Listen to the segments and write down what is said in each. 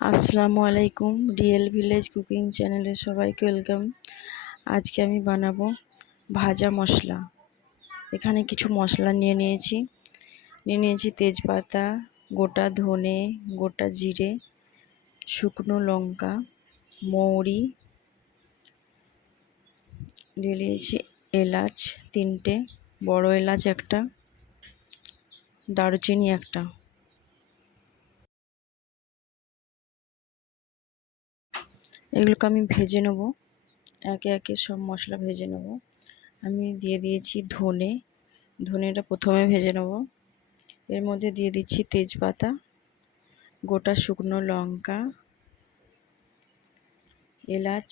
আসসালামু আলাইকুম real village cooking চ্যানেলে সবাইকে ওয়েলকাম আজকে আমি বানাবো ভাজা মশলা। এখানে কিছু মশলা নিয়ে নিয়েছি। নিয়ে নিয়েছি তেজপাতা, গোটা ধনে, গোটা জিরে, শুকনো লঙ্কা, মৌরি, দিয়ে নিয়েছি এলাচ তিনটে, বড় এলাচ একটা, দারুচিনি একটা। এগুলোকে আমি ভেজে নেব। একে একে সব মশলা ভেজে নেব। আমি দিয়ে দিয়েছি ধনে। ধনেটা প্রথমে ভেজে নেব। এর মধ্যে দিয়ে দিচ্ছি তেজপাতা, গোটা শুকনো লঙ্কা, এলাচ,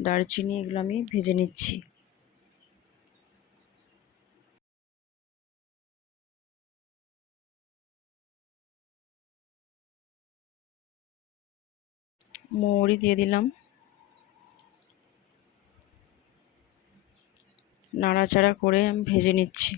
দারচিনি, এগুলো আমি ভেজে নিচ্ছি। মৌরি দিয়ে দিলাম। নাড়াচাড়া করে আমি ভেজে নিচ্ছি।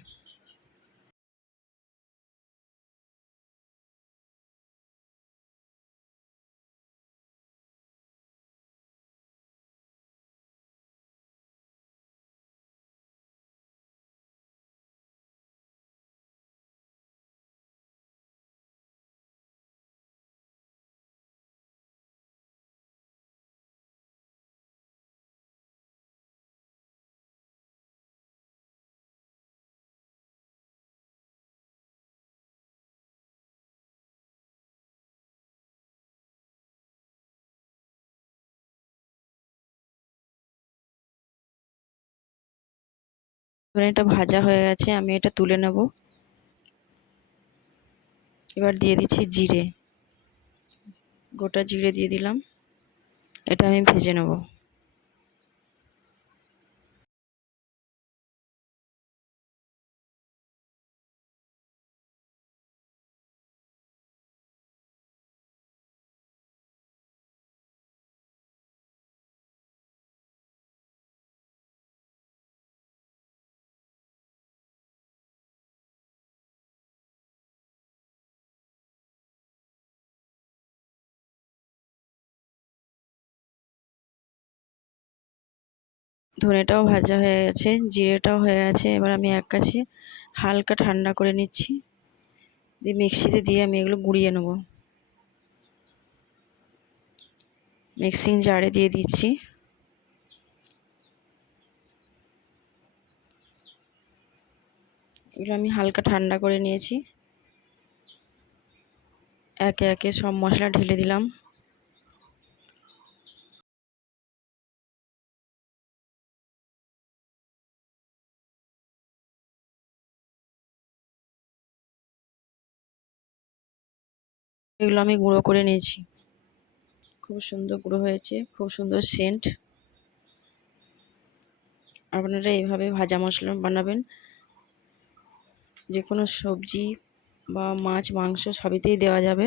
এটা ভাজা হয়ে গেছে, আমি এটা তুলে নেব। এবার দিয়ে দিচ্ছি জিরে। গোটা জিরে দিয়ে দিলাম। এটা আমি ভেজে নেব। ধনেটাও ভাজা হয়ে গেছে, জিরেটাও হয়ে গেছে, এবার আমি এক কাছে হালকা ঠান্ডা করে নিচ্ছি। দিয়ে মিক্সিতে দিয়ে আমি এগুলো গুঁড়িয়ে নেব। মিক্সিং জারে দিয়ে দিচ্ছি। এগুলো আমি হালকা ঠান্ডা করে নিয়েছি। একে একে সব মশলা ঢেলে দিলাম। এগুলো আমি গুঁড়ো করে নিয়েছি। খুব সুন্দর গুঁড়ো হয়েছে, খুব সুন্দর সেন্ট আপনারা এইভাবে ভাজা মশলা বানাবেন। যে কোনো সবজি বা মাছ, মাংস সবইতেই দেওয়া যাবে।